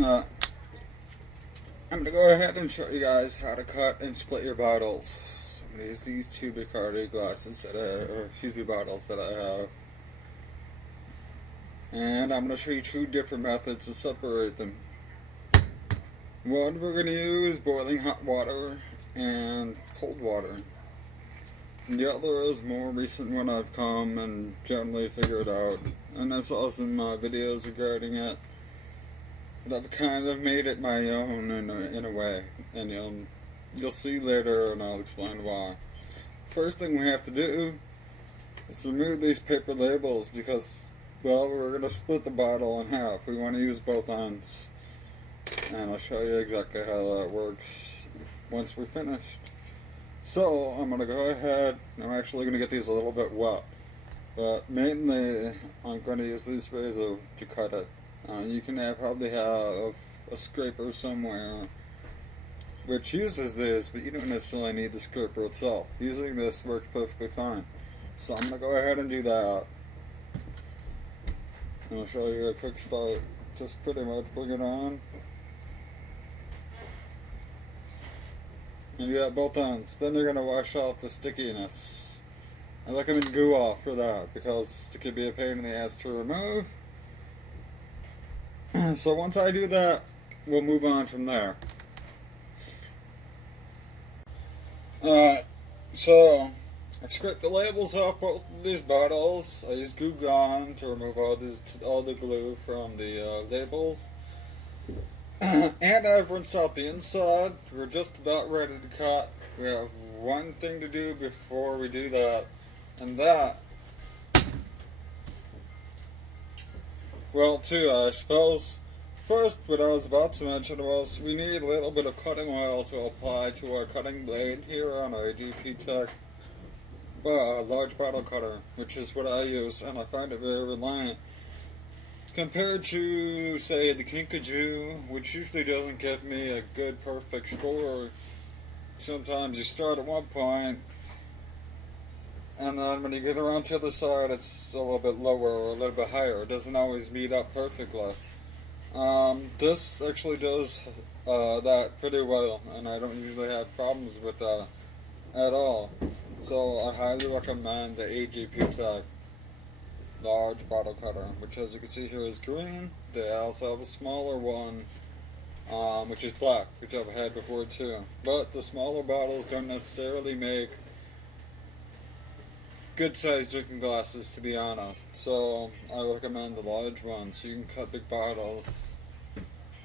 Uh, I'm going to go ahead and show you guys how to cut and split your bottles. So I'm going to use these two Bacardi glasses bottles that I have. And I'm going to show you two different methods to separate them. One we're going to use boiling hot water and cold water. And the other is more recent one I've come and generally figured out. And I saw some videos regarding it. But I've kind of made it my own in a way. And you'll see later and I'll explain why. First thing we have to do is remove these paper labels because, well, we're going to split the bottle in half. We want to use both ends. And I'll show you exactly how that works once we're finished. So, I'm going to go ahead, I'm actually going to get these a little bit wet, but mainly I'm going to use these razors to cut it. You can probably have a scraper somewhere which uses this, but you don't necessarily need the scraper itself. Using this works perfectly fine. So I'm going to go ahead and do that. And I'll show you a quick spot. Just pretty much bring it on. And you got both ends. Then you're going to wash off the stickiness. I recommend Goo Off for that because it can be a pain in the ass to remove. So once I do that, we'll move on from there. Alright, so I've scraped the labels off both of these bottles. I used Goo Gone to remove all the glue from the labels. And I've rinsed out the inside. We're just about ready to cut. We have one thing to do before we do that, and that, well, two, I suppose. First, what I was about to mention was we need a little bit of cutting oil to apply to our cutting blade here on our GP Tech large bottle cutter, which is what I use, and I find it very reliant. Compared to, say, the Kinkajou, which usually doesn't give me a good, perfect score. Sometimes you start at one point, and then when you get around to the other side, it's a little bit lower or a little bit higher. It doesn't always meet up perfectly. This actually does that pretty well, and I don't usually have problems with that at all. So I highly recommend the AGP Tech large bottle cutter, which as you can see here is green. They also have a smaller one, which is black, which I've had before too. But the smaller bottles don't necessarily make good sized drinking glasses, to be honest. So I recommend the large one, so you can cut big bottles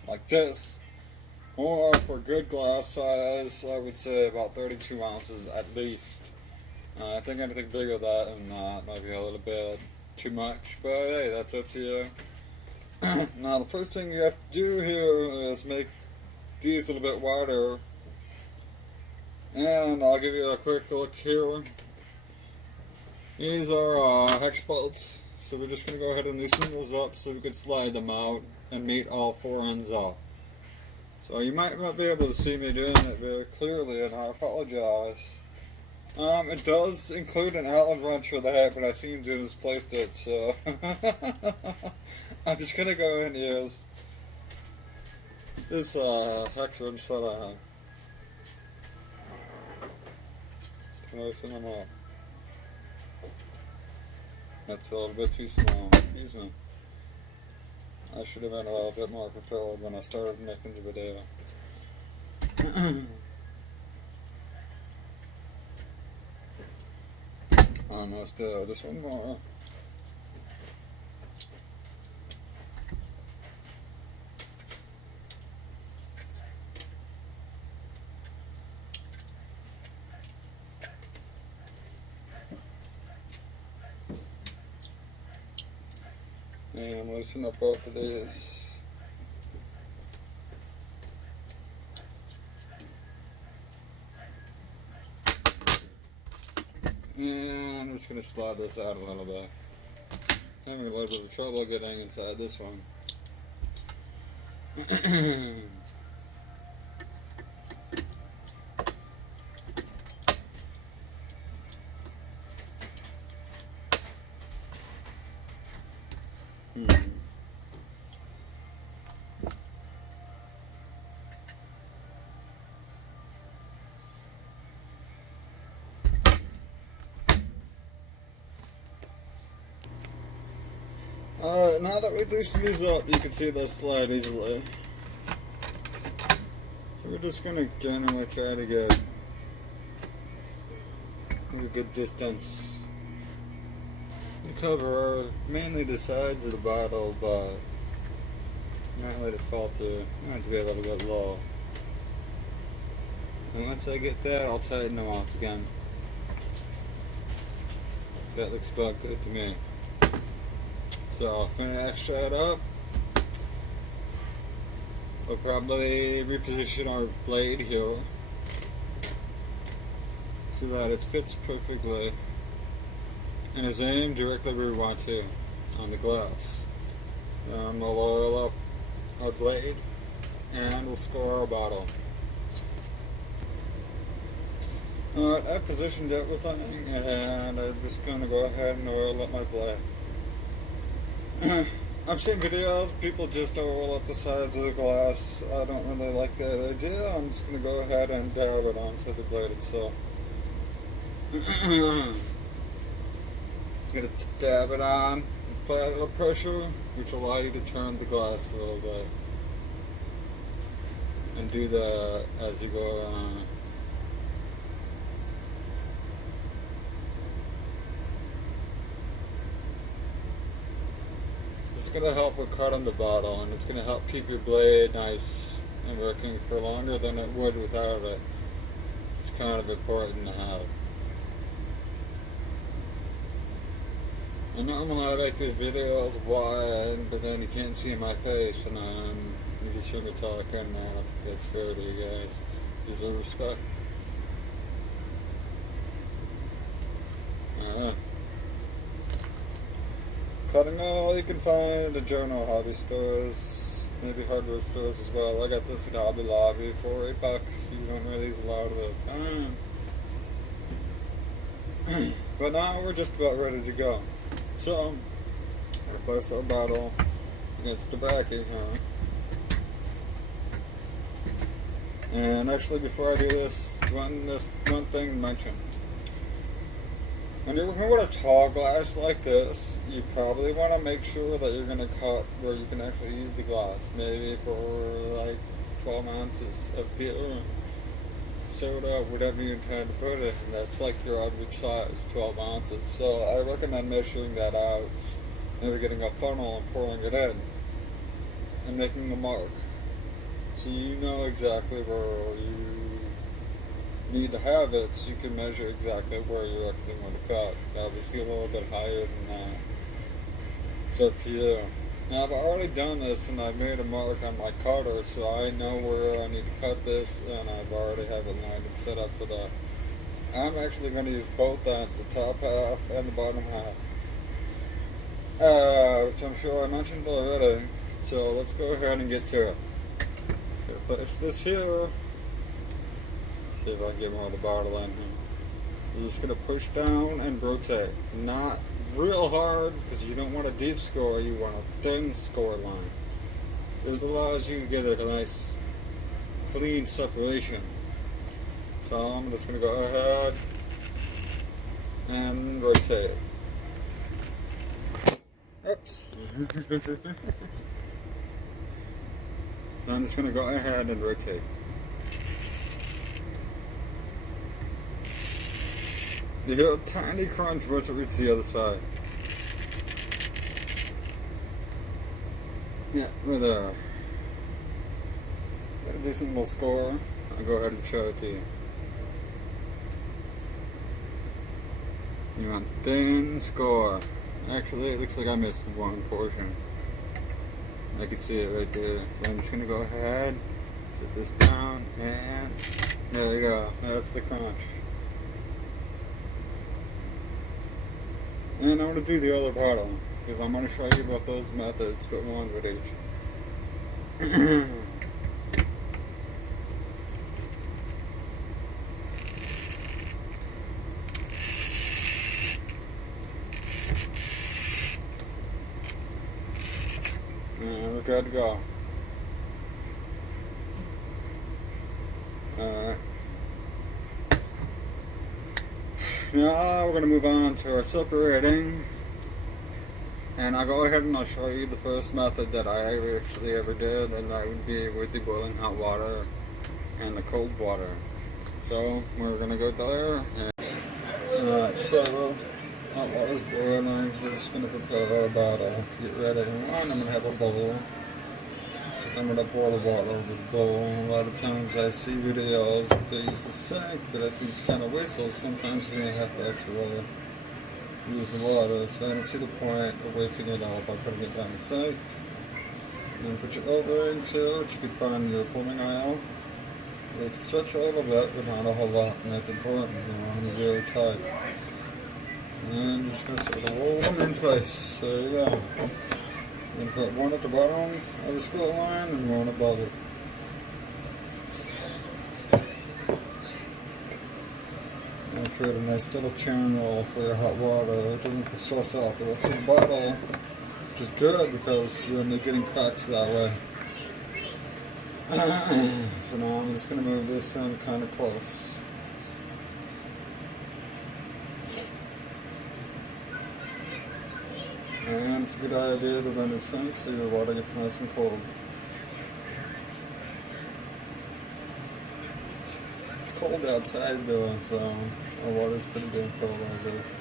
like this. Or for good glass size, I would say about 32 ounces at least. I think anything bigger than that might be a little bit too much, but hey, that's up to you. Now the first thing you have to do here is make these a little bit wider, and I'll give you a quick look here. These are hex bolts, so we're just going to go ahead and loosen those up so we can slide them out and meet all four ends up. So you might not be able to see me doing it very clearly, and I apologize. It does include an Allen wrench for that, but I seem to have misplaced it, so I'm just gonna go and use this hex wrench that I have. Loosen them up. That's a little bit too small, excuse me. I should have been a little bit more prepared when I started making the video. Let's do this one more. And loosen up both of these. And I'm just going to slide this out a little bit. Having a little bit of trouble getting inside this one. Alright, now that we loosen these up, you can see they'll slide easily. So we're just gonna generally try to get a good distance to cover mainly the sides of the bottle, but not let it fall through. I want it to be a little bit low. And once I get that, I'll tighten them off again. That looks about good to me. So I'll finish that up. We'll probably reposition our blade here so that it fits perfectly and is aimed directly where we want to on the glass. We'll oil up our blade and we'll score our bottle. Alright, I positioned everything and I'm just going to go ahead and oil up my blade. I've seen videos, people just oil up the sides of the glass. I don't really like that idea. I'm just going to go ahead and dab it onto the blade itself. Going to dab it on, apply a little pressure, which will allow you to turn the glass a little bit. And do that as you go around. It's going to help with cutting the bottle, and it's going to help keep your blade nice and working for longer than it would without it. It's kind of important to have. And normally I make these videos wide, but then you can't see my face, and you just hear me talking, and I don't think that's fair to you guys. Deserve respect. Cutting all you can find at general hobby stores, maybe hardware stores as well. I got this at Hobby Lobby for $8. You don't really use a lot of the time. But now we're just about ready to go. So, I'm going to place our bottle against the backing here. And actually, before I do this, one thing to mention. When you're working with a tall glass like this, you probably want to make sure that you're going to cut where you can actually use the glass. Maybe for like 12 ounces of beer, soda, whatever you intend to put it. And that's like your average size, 12 ounces. So I recommend measuring that out, maybe getting a funnel and pouring it in, and making a mark. So you know exactly where you need to have it, so you can measure exactly where you're actually going to cut. Obviously a little bit higher than that. It's up to you. Now I've already done this and I've made a mark on my cutter, so I know where I need to cut this, and I've already have it lined and set up for that. I'm actually going to use both ends, the top half and the bottom half, which I'm sure I mentioned already. So let's go ahead and get to it. Place this here. See if I can get more of the bottle in here. You're just going to push down and rotate. Not real hard, because you don't want a deep score, you want a thin score line. This allows you to get a nice clean separation. So I'm just going to go ahead and rotate. Oops. So I'm just going to go ahead and rotate. You hear a tiny crunch once it reaches the other side. Yeah, we're there. Got a decent little score. I'll go ahead and show it to you. You want thin score. Actually, it looks like I missed one portion. I can see it right there. So I'm just going to go ahead, set this down, and there you go. That's the crunch. And I'm going to do the other bottle, because I'm going to show you about those methods, but one with each. And we're good to go. Alright. Now we're going to move on to our separating. And I'll go ahead and I'll show you the first method that I actually ever did, and that would be with the boiling hot water and the cold water. So we're gonna go there. Alright, so hot water's boiling. We're just gonna prepare our bottle to get ready. And one, I'm gonna have a bowl. So I'm gonna pour the water over the bowl. A lot of times I see videos that they use the sink, but I think it's kind of wasteful. Sometimes you have to actually use the water. So I don't see the point of wasting it all by putting it down the sink. And then put your over into it. You can find your plumbing aisle. You can stretch a little bit, but not a whole lot, and that's important. You want to be really tight. And you're just going to sort of roll them in place. There you go. You're going to put one at the bottom of the squirt line and one above it. And create a nice little channel for your hot water. It doesn't stress out the rest of the bottle, which is good because you're only getting cracks that way. So now I'm just going to move this in kind of close. And it's a good idea to run the sink so your water gets nice and cold. It's cold outside though, so our water's pretty damn cold as is.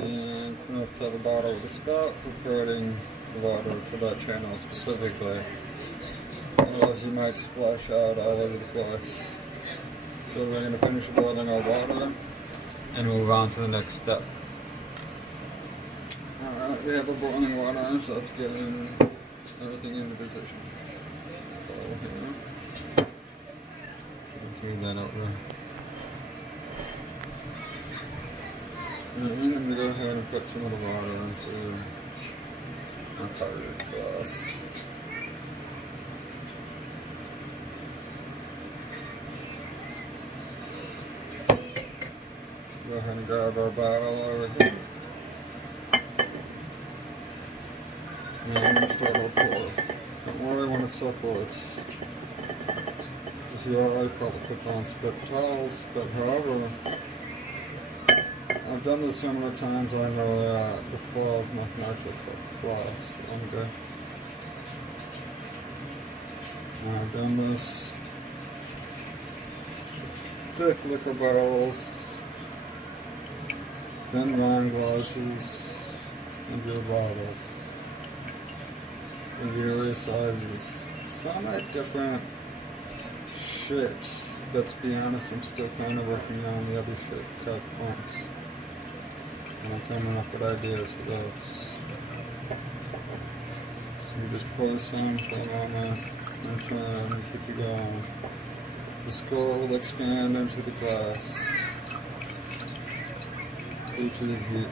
And it's nice to have a bottle with a spout for pouring the water to that channel specifically. Otherwise you might splash out all over the place. So we're going to finish boiling our water and move on to the next step. Alright, we have our boiling water, so let's get everything into position. Bowl here. Let's move that over. And I'm going to go ahead and put some of the water into my cartridge glass. Go ahead and grab our bottle over here. And I'm going to start our pour. Don't worry when it separates. If you already probably put on spit towels, but however, I've done this so many times, I know that the flow is not going to actually affect the glass longer. And I've done this thick liquor barrels, thin wine glasses, and beer bottles in various sizes. Some at different shapes, but to be honest, I'm still kind of working on the other shape cup ones. And I'm coming up with ideas for those. So you just pour some for a moment and turn and keep it going. The skull will expand into the glass due to the heat.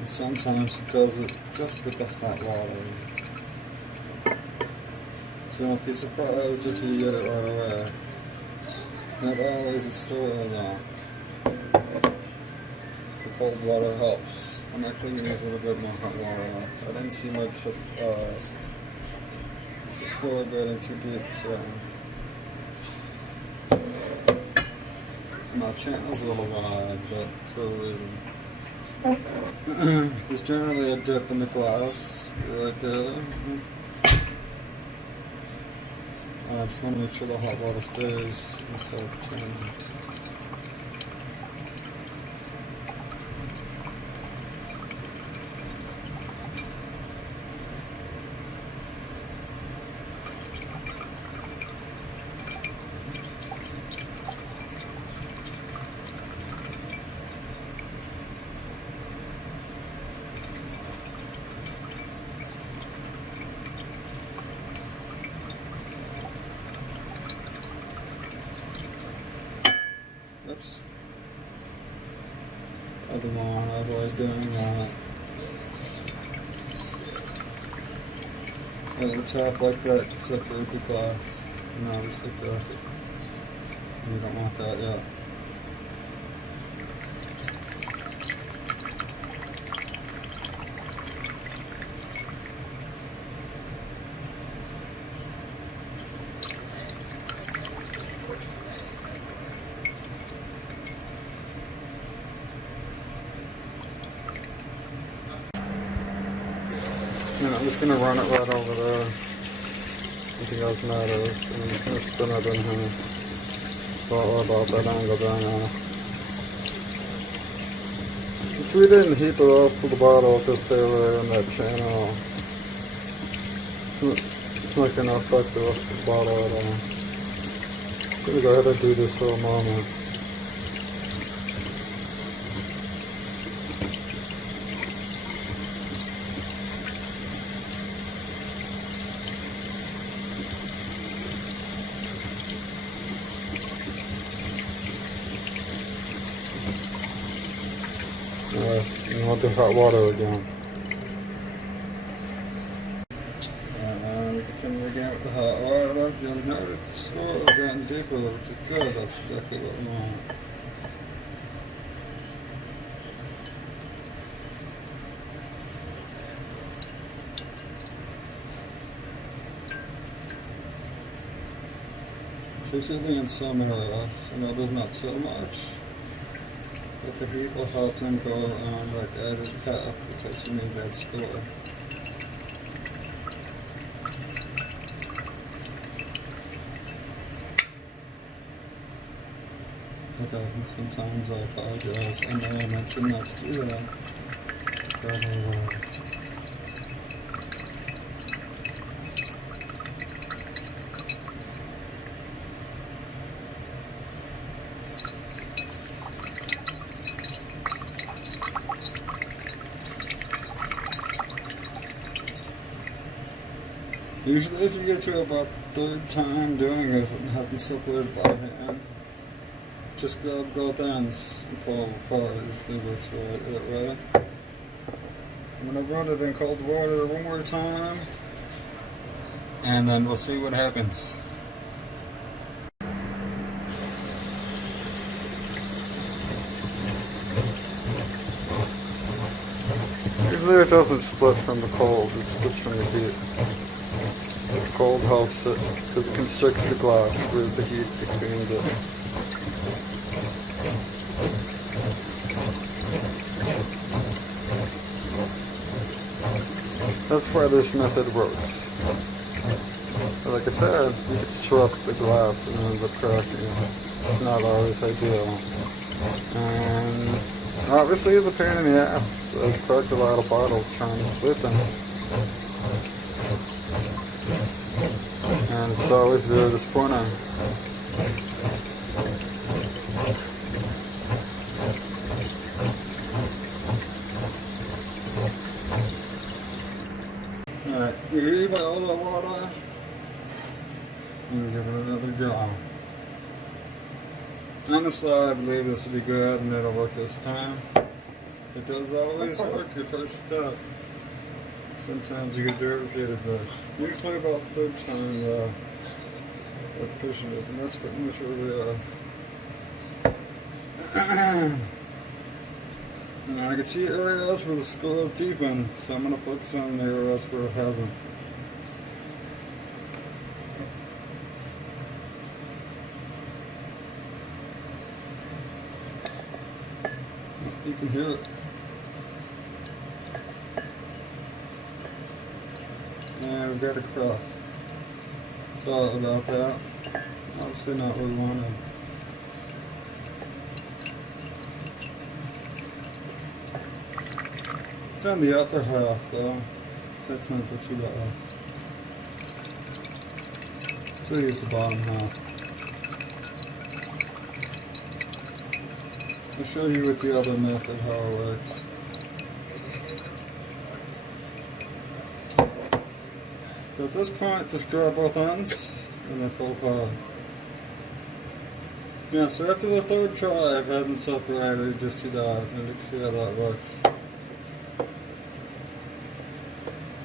And sometimes it does it just with the hot water. So don't be surprised if you get it right away. Not always the story though. Cold water helps. I'm actually going to use a little bit more hot water. I didn't see much of the score getting too deep, so my channel's a little wide, but for a reason. There's generally a dip in the glass right there. I just want to make sure the hot water stays instead of turning. Oops. Other one, how do I doing that? At the top like that to separate the glass. And obviously that. You don't want that yet. And I'm just going to run it right over there. Nothing else matters. And I'm just going to spin it in here. Don't worry about that angle down there. If we didn't heat the rest of the bottle, just stay right in that channel. It's not going to affect the rest of the bottle at all. I'm going to go ahead and do this for a moment. And we'll do hot water again. And we continue again with the hot water. You'll notice the score has gotten deeper, which is good. That's exactly what we want. Particularly in some areas, in others not so much. But the heat will help them go around like I did half because we need that score. Okay, sometimes I apologize. I know I mentioned not to do that. But usually if you get to about the third time doing this and it hasn't separated by hand, just grab both ends and pull them apart. It usually works that way. I'm going to run it in cold water one more time, and then we'll see what happens. Usually it doesn't split from the cold, it splits from the heat. The cold helps it because it constricts the glass where the heat expands it. That's why this method works. But like I said, you can trust the glass and ends up cracking. It's not always ideal. And obviously it's a pain in the ass. I've cracked a lot of bottles trying to split them. And it's always very disappointing. Alright, we leave all the water and give it another go. Honestly, I believe this will be good and it'll work this time. It does always work your first step. Sometimes you get irritated, but usually about the third time of pushing it, and that's pretty much where we are. And I can see areas where the score is deepened, so I'm going to focus on the areas where it hasn't. You can hear it. And we've got a crop. Sorry about that. Obviously not what we wanted. It's on the upper half though. That's not too bad. So use the bottom half. I'll show you with the other method how it works. So at this point, just grab both ends and then pull apart. Yeah, so after the third try, if it hasn't separated, just do that, and you can see how that works.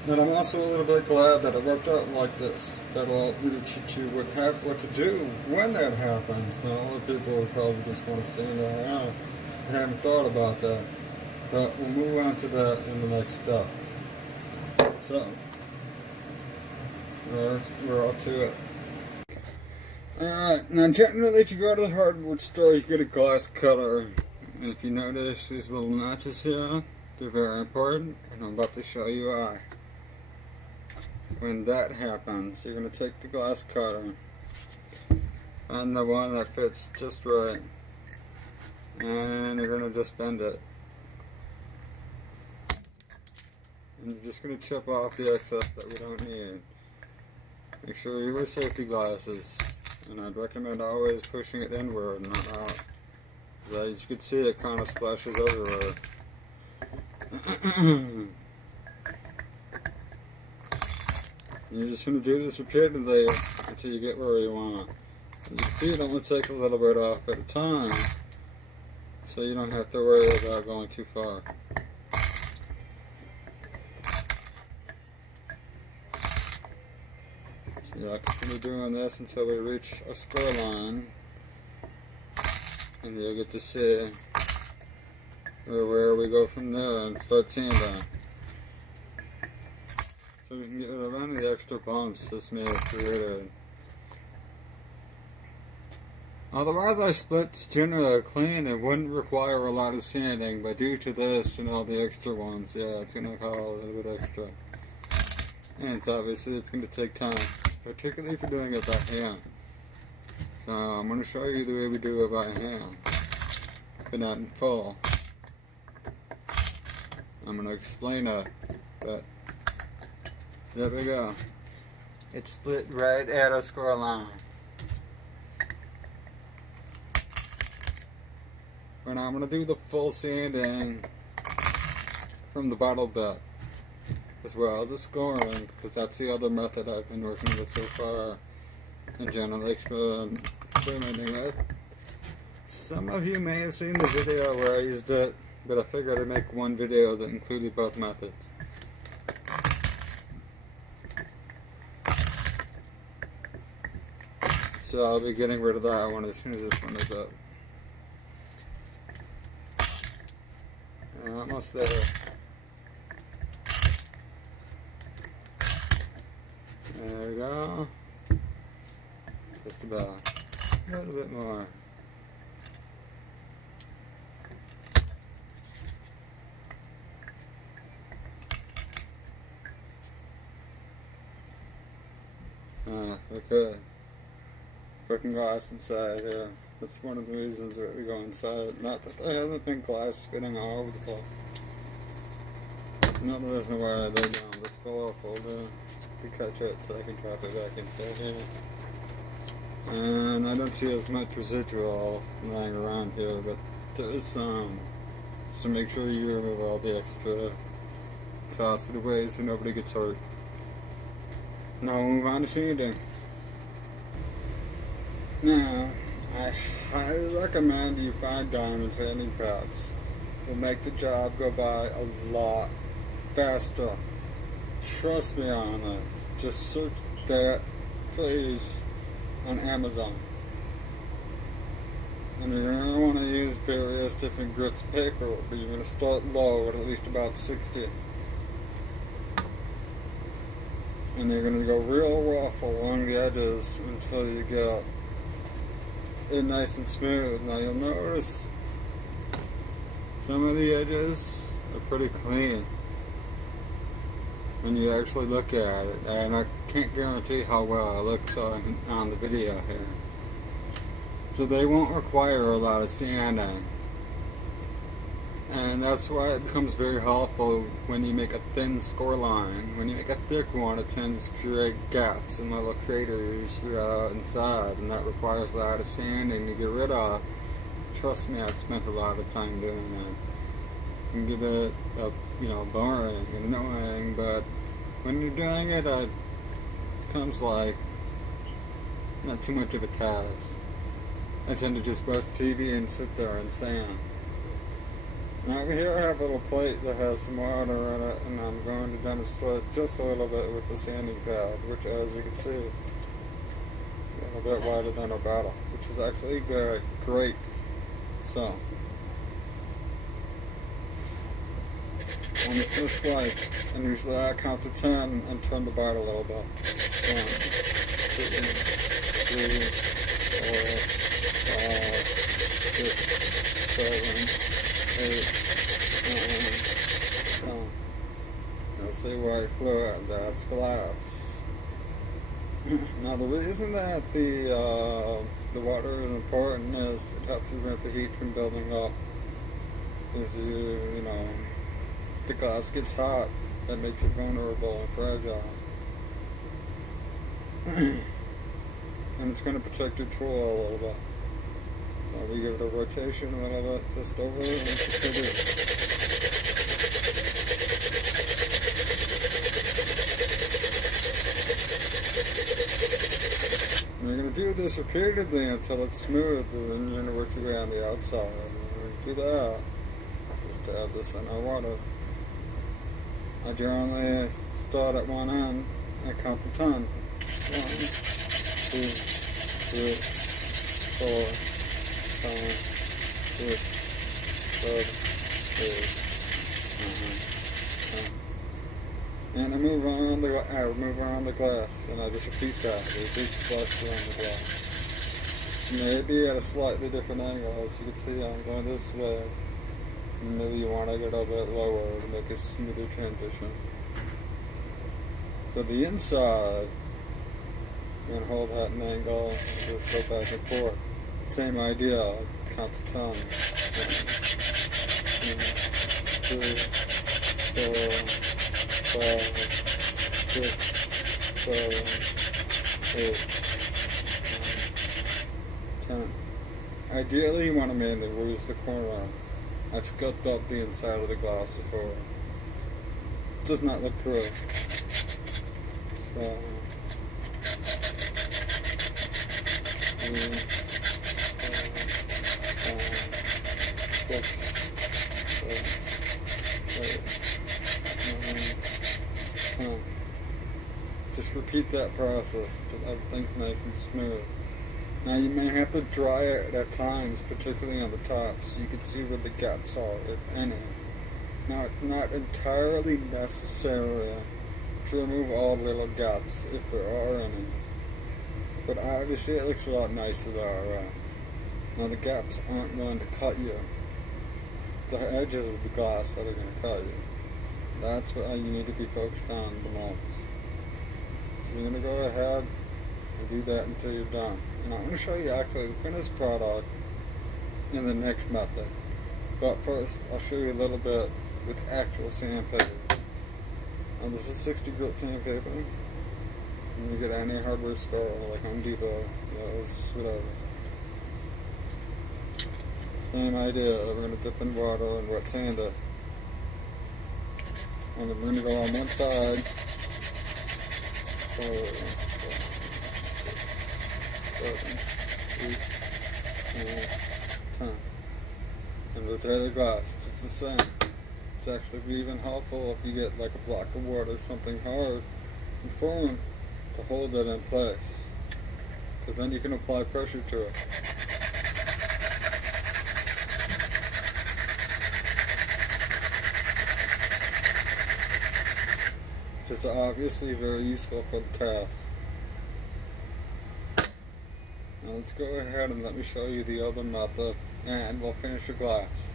And I'm also a little bit glad that it worked out like this. That allows me to teach you what to do when that happens. Now, other people would probably just want to stand around. I haven't thought about that. But we'll move on to that in the next step. So, we're off to it. Alright, now generally if you go to the hardwood store, you get a glass cutter. And if you notice these little notches here, they're very important, and I'm about to show you why. when that happens, you're going to take the glass cutter and the one that fits just right, and you're going to just bend it. And you're just going to chip off the excess that we don't need. Make sure you wear safety glasses, and I'd recommend always pushing it inward, not out. Because as you can see, it kind of splashes everywhere. You're just going to do this repeatedly until you get where you want. As you can see, it only takes a little bit off at a time, so you don't have to worry about going too far. So yeah, I'll continue doing this until we reach a square line, and you'll get to see where we go from there and start sanding. So we can get rid of any of the extra bumps this may have created. Otherwise, our splits generally are clean and wouldn't require a lot of sanding, but due to this and all the extra ones, yeah, it's going to cause a little bit extra. And obviously it's going to take time, particularly if you're doing it by hand. So I'm going to show you the way we do it by hand, but not in full. I'm going to explain it, but there we go. It's split right at a square line. And I'm going to do the full sanding from the bottle bit, as well as the scoring, because that's the other method I've been working with so far and generally experimenting with. Some of you may have seen the video where I used it, but I figured I'd make one video that included both methods. So I'll be getting rid of that one as soon as this one is up. Almost there. There we go. Just about. A little bit more. Okay. Putting glass inside here. That's one of the reasons that we go inside. Not that there hasn't been glass spitting all over the place. Another reason why I laid down this pillow folder to catch it so I can drop it back inside here. And I don't see as much residual lying around here, but there is some. So make sure you remove all the extra. Toss it away so nobody gets hurt. Now we'll move on to sanding. Now, I highly recommend you find diamond sanding pads. It'll make the job go by a lot faster. Trust me on this. Just search that, please, on Amazon. And you're going to want to use various different grits of paper, but you're going to start low at least about 60. And you're going to go real rough along the edges until you get it nice and smooth. Now you'll notice some of the edges are pretty clean when you actually look at it, and I can't guarantee how well it looks on the video here. So they won't require a lot of sanding, and that's why it becomes very helpful when you make a thin score line. When you make a thick one, it tends to create gaps and little craters throughout inside, and that requires a lot of sanding to get rid of. Trust me, I've spent a lot of time doing that. You can get it, boring and annoying, but when you're doing it, it becomes like not too much of a task. I tend to just watch TV and sit there and sand. Now here I have a little plate that has some water in it, and I'm going to demonstrate just a little bit with the sanding pad, which, as you can see, is a bit wider than a bottle, which is actually great. So I'm just going to swipe, and usually I count to 10 and turn the bar a little bit. 1, 2, 3, 4, 5, 6, 7, 8, 9, 10. you'll see white fluid, that's glass. Now the reason that the water is important is it helps prevent the heat from building up. Because you know, the glass gets hot, that makes it vulnerable and fragile. And it's going to protect your tool a little bit. So we give it a rotation a little bit, just over, and it's just going to do it. You're going to do this repeatedly until it's smooth, and then you're going to work your way on the outside. And when you do that, just add this in our water. I generally start at one end and count to 10. 1, 2, 3, 4, 5, 6, 7, 8, 9, 10. And I move around the glass, and I just repeat that. Repeat splash around the glass. Maybe at a slightly different angle, as you can see I'm going this way. Maybe you want to get a little bit lower to make a smoother transition. For the inside, you're going to hold that at an angle and just go back and forth. Same idea, count to 10. 1, 2, 4, 5, 6, 7, 8, 9, 10. Ideally, you want to mainly use the corner. I've sculpted up the inside of the glass before. It does not look correct. So, 3, 4, 5, 6, 7, 8, 9, 10. Just repeat that process till everything's nice and smooth. Now you may have to dry it at times, particularly on the top, so you can see where the gaps are, if any. Now it's not entirely necessary to remove all the little gaps, if there are any. But obviously it looks a lot nicer that way. Now the gaps aren't going to cut you. It's the edges of the glass that are going to cut you. That's what you need to be focused on the most. So you're going to go ahead and do that until you're done. And I'm going to show you actually the finished product in the next method. But first, I'll show you a little bit with actual sandpaper. Now this is 60 grit sandpaper. And you get any hardware store like Home Depot, Lowe's, whatever. Same idea, we're going to dip in water and wet sand it. And then we're going to go on one side. And rotate the glass, just the same. It's actually even helpful if you get like a block of wood or something hard and firm to hold it in place, because then you can apply pressure to it. Which is obviously very useful for the cast. Now let's go ahead and let me show you the other method, and we'll finish your glass.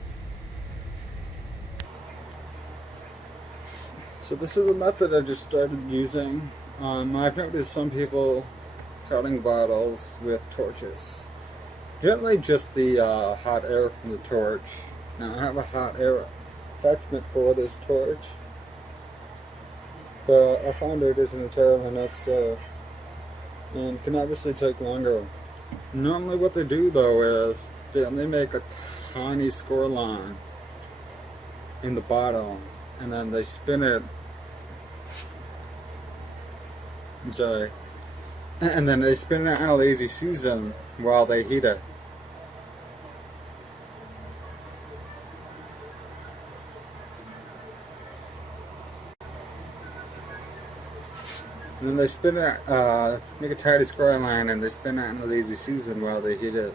So this is the method I just started using. I've noticed some people cutting bottles with torches. Generally just the hot air from the torch. Now I have a hot air attachment for this torch, but I found it isn't entirely necessary and can obviously take longer. Normally what they do though is they make a tiny score line in the bottom and then they spin it, I'm sorry, and then they spin it on a Lazy Susan while they heat it. And then they spin it, make a tidy square line, and they spin it on a Lazy Susan while they heat it.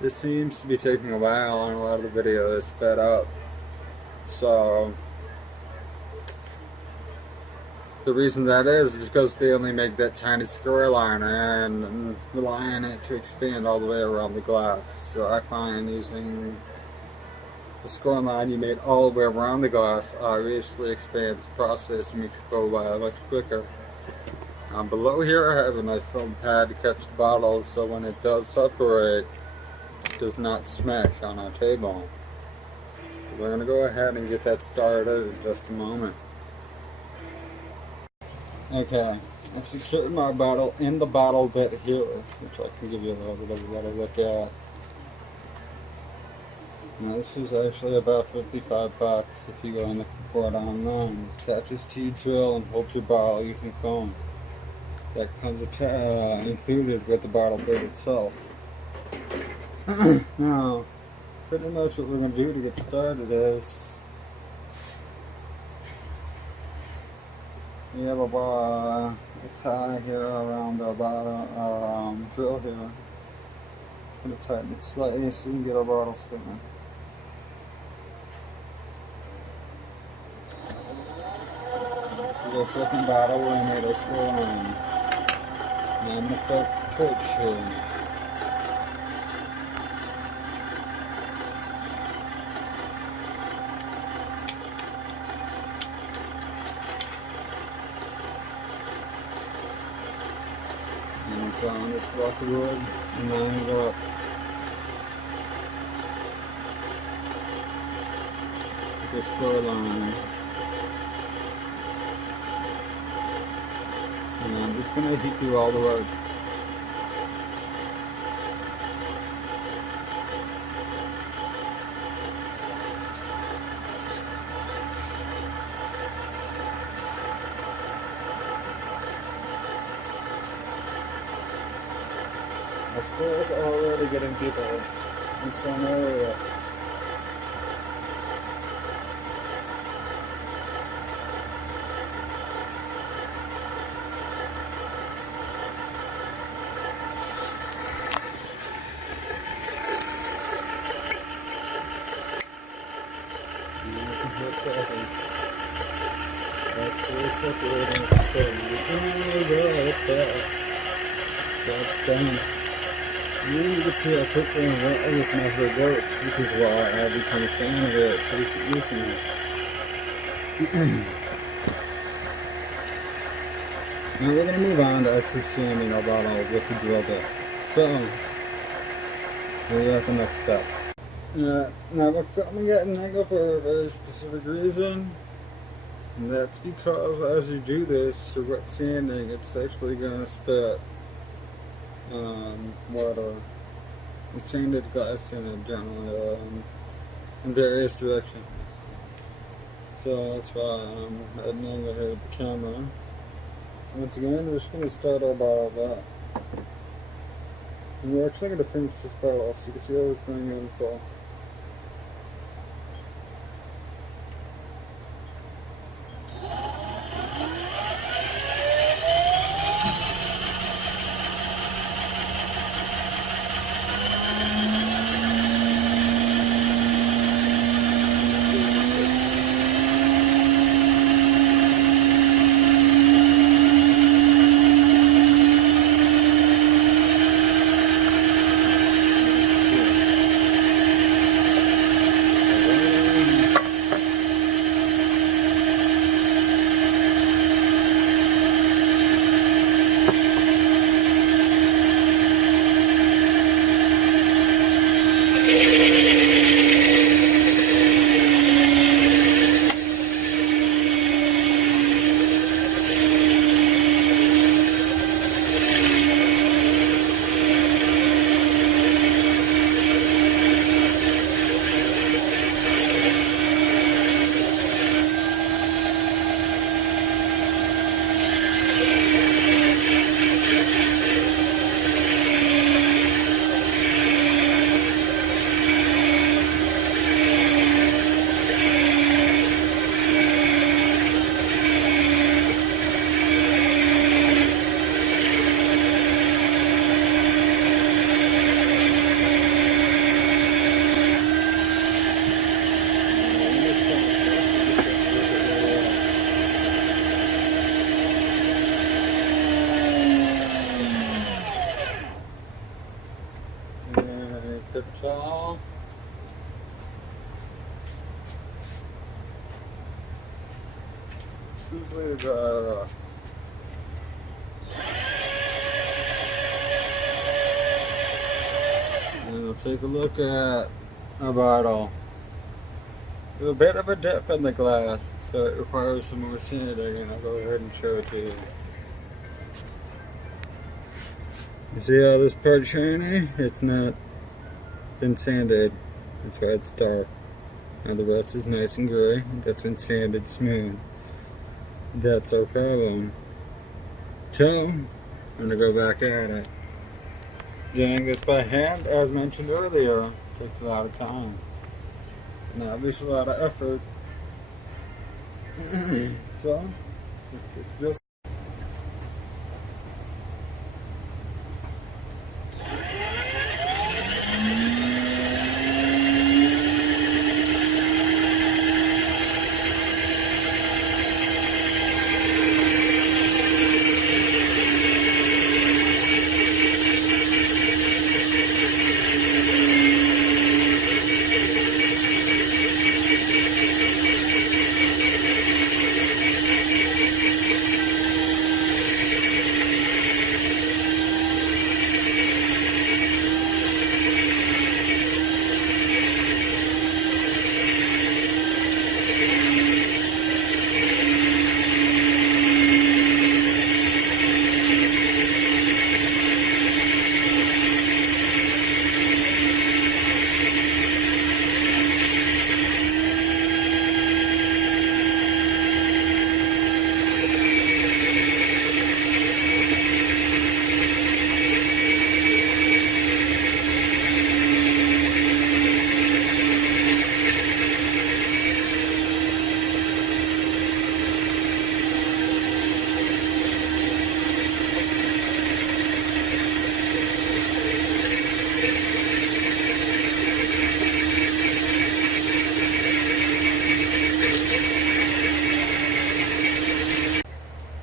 This seems to be taking a while, and a lot of the video is sped up. So the reason that is because they only make that tiny square line and rely on it to expand all the way around the glass. So I find using The score line you made all the way around the glass obviously expands the process and makes it go by much quicker. Below here I have a nice foam pad to catch the bottle, so when it does separate, it does not smash on our table. We're going to go ahead and get that started in just a moment. Okay, I've secured my bottle in the bottle bit here, which I can give you a little bit of a better look at. Now this was actually about 55 bucks if you go and look for it online. It attaches to your drill and holds your bottle using foam. That comes included with the bottle bit itself. Now, pretty much what we're going to do to get started is we have a tie here around the bottom drill here. I'm going to tighten it slightly so we can get our bottle spinning. For the second bottle, we made a square line. Now I'm going to start the torch here. And put on this block of wood and line it up. With a square line. And I'm just going to heat through all the wood. The school is already getting people in some areas. That's really separating the stone. That's done. You can see how quickly and well this method works, which is why I've become a fan of it recently. Now we're going to move on to actually sanding our bottle with the drill bit. So we're at the next step. Now we're filming at an angle for a very specific reason. And that's because as you do this, you're wet sanding, it's actually going to spit water and sanded glass in it generally in various directions. So that's why I'm at an angle here with the camera. Once again, we're just going to start our bottle back. And we're actually going to finish this bottle so you can see everything in full. usually the and we'll take a look at our bottle. There's a bit of a dip in the glass, so it requires some more sanding, and I'll go ahead and show it to you. You see how this part's shiny? It's not been sanded. That's why it's dark. Now the rest is nice and gray. That's been sanded smooth. That's our problem. So, I'm gonna go back at it. Doing this by hand, as mentioned earlier, takes a lot of time. And obviously a lot of effort. So, just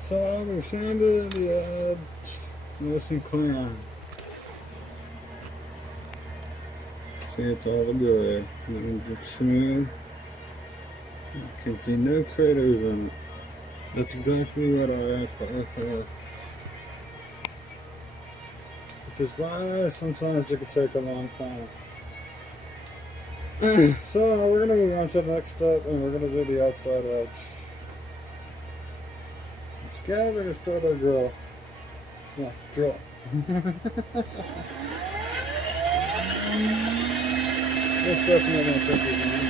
so we're sanded the edge nice and clean. See, it's all good. It's smooth. You can see no craters in it. That's exactly what I asked for. Which is why sometimes it could take a long time. So we're going to move on to the next step, and we're going to do the outside edge. Yeah, we're gonna start our drill. Yeah, drill. That's definitely not something wrong.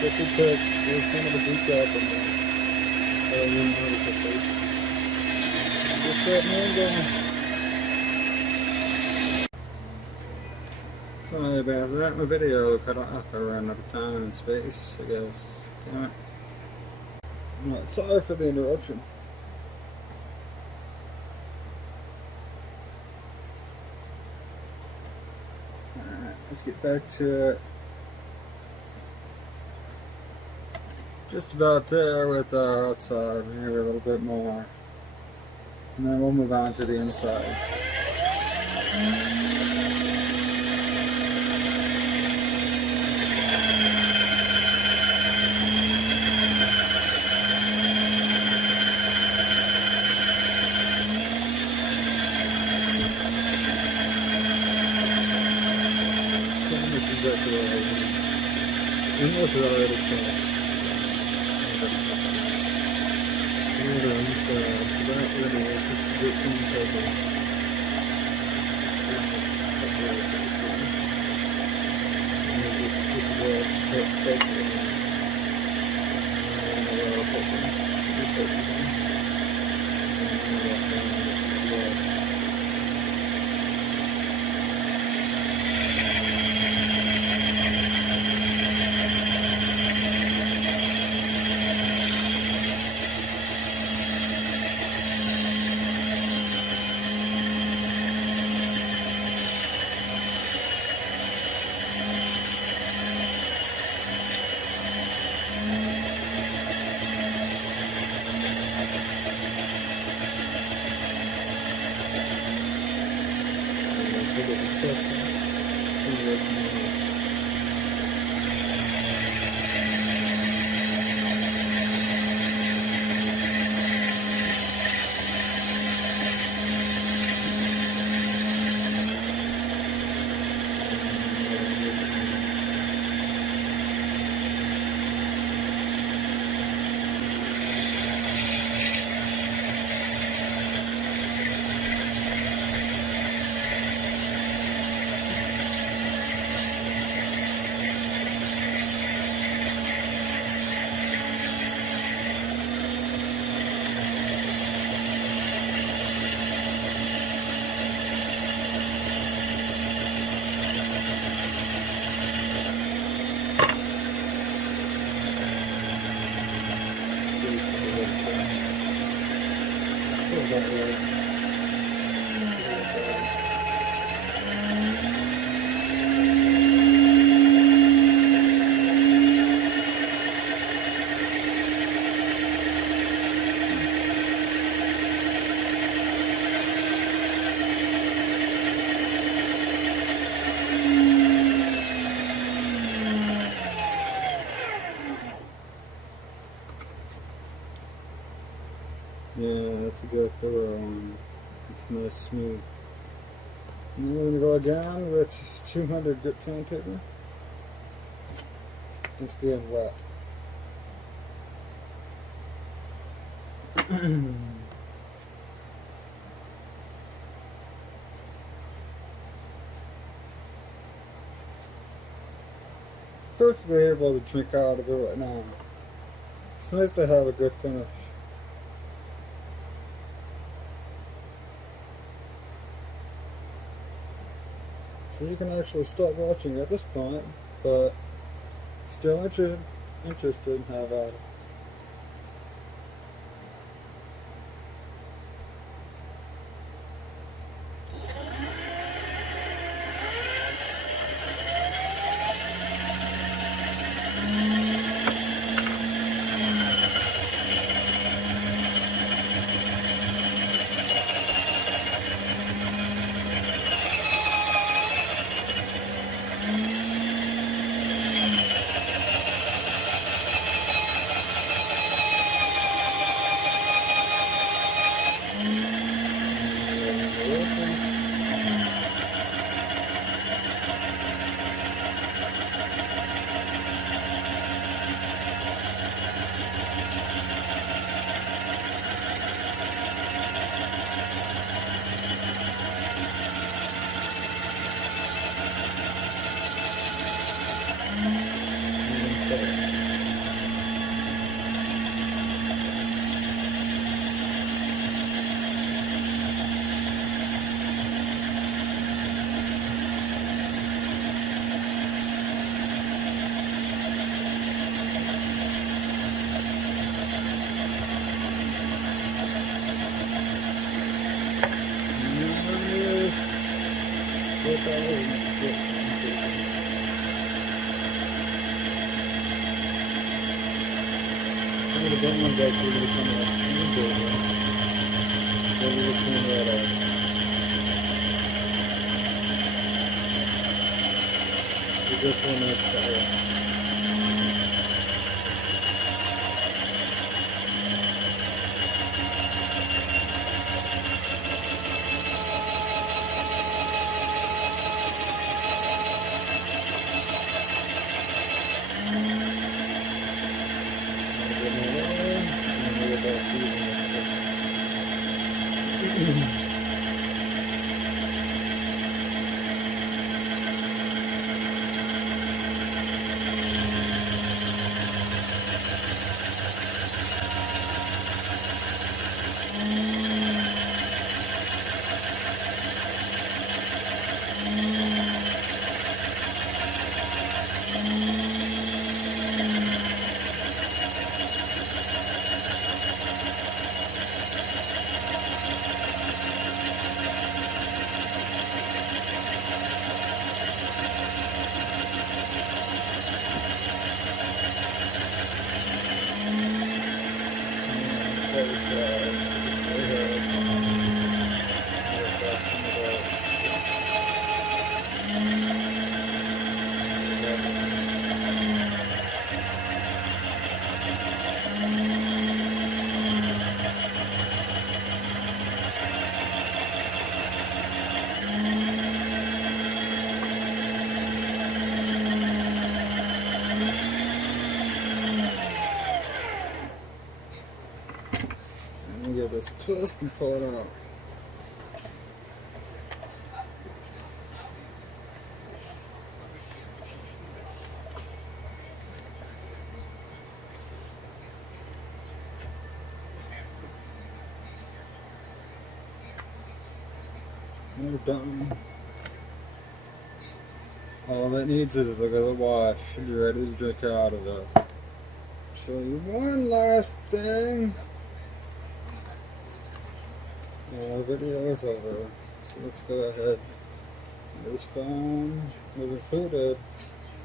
But we took, there's kind of a deep gap in there. I didn't notice it first. Just that man down. Sorry about that, my video cut off. I ran out of time and space, I guess. Damn it. Well, sorry for the interruption. Alright, let's get back to it. Just about there with our outside, maybe a little bit more. And then we'll move on to the inside. Exactly what I was doing. And look at already changed. And the inside, that really is a good thing to do. And this is where I put it. Still don't really. Yeah, that's a good thorough one. It's nice smooth. And then we're going to go again with 200 grit sandpaper. It's good wet. Perfectly able to drink out of it right now. It's nice to have a good finish. So you can actually stop watching at this point, but still interested, have at it. The bottom one's actually going to come out in the border. So we're going to clean that out. So this one is fire. Give this a twist and pull it out. And we're done. All that needs is a little wash and you're ready to drink out of it. Show you one last thing. Our video is over, so let's go ahead. This phone was included.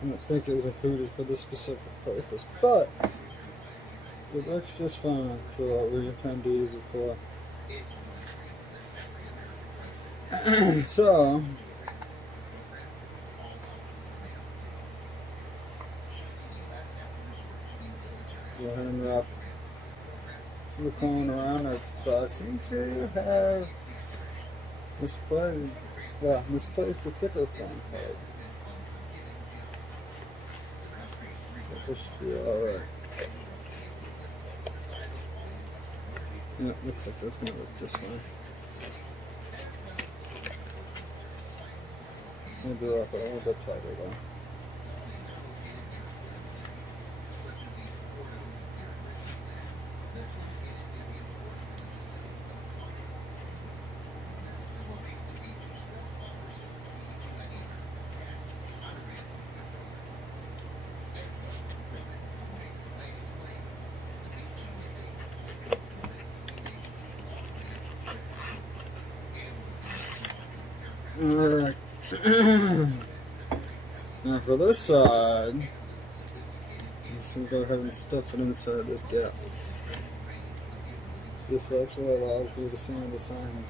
I don't think it was included for this specific purpose, but it works just fine for what we intend to use it for. So, go ahead and wrap silicone around it. So I seem to have misplaced the thicker phone card. But this should be alright. Yeah, looks like that's going to work just fine. Maybe wrap it a little bit tighter though. Alright. Now for this side, I'm just going to go ahead and stuff it inside this gap. This actually allows me to see the sign.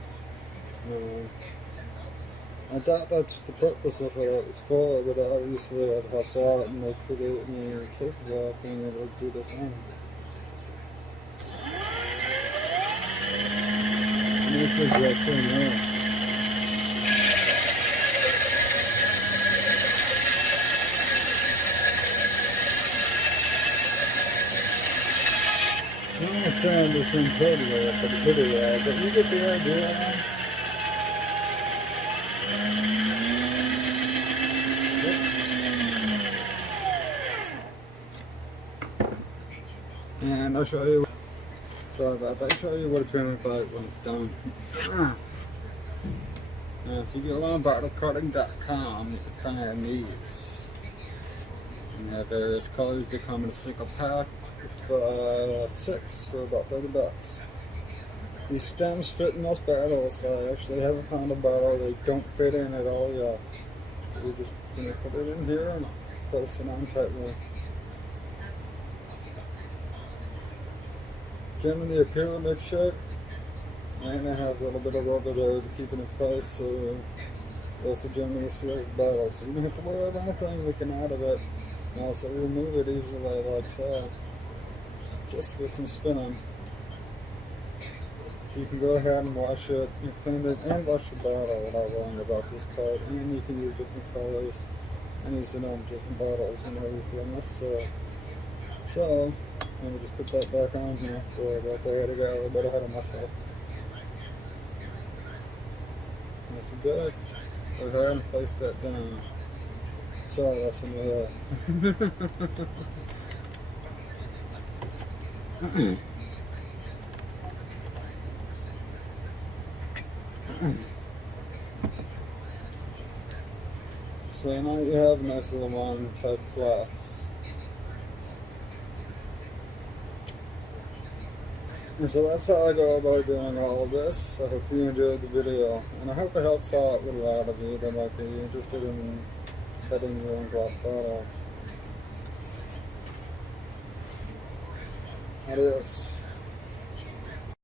I doubt that's the purpose of what it was for, but obviously it helps out and makes it more capable of being able to do the same. Makes it actually more. I'm not saying this in video for the video, but you get the idea. And I'll show you. Sorry about that. I'll show you what it's going to look like when it's done. Now, if you go on bottlecutting.com, you can find these. You have various colors that come in a single pack. 6 for about 30 bucks. These stems fit in most bottles. I actually haven't found a bottle they don't fit in at all yet. So we're just going to put it in here and place it on tightly. Generally a pyramid shape, and it has a little bit of rubber there to keep it in place, so it also generally seals the bottle. So you don't have to worry about anything leaking out of it. And also remove it easily like so. Just with some spinning. So you can go ahead and wash it, and clean it, and wash the bottle without worrying about this part. And you can use different colors and use it on different bottles whenever you feel necessary. So, let me just put that back on here. Sorry about that, I got a little bit ahead of myself. That's good. Go ahead and place that down. Sorry, that's in the way. So now you have a nice little wine type glass. And so that's how I go about doing all of this. I hope you enjoyed the video, and I hope it helps out with a lot of you that might be interested in cutting your own glass bottles. Adios.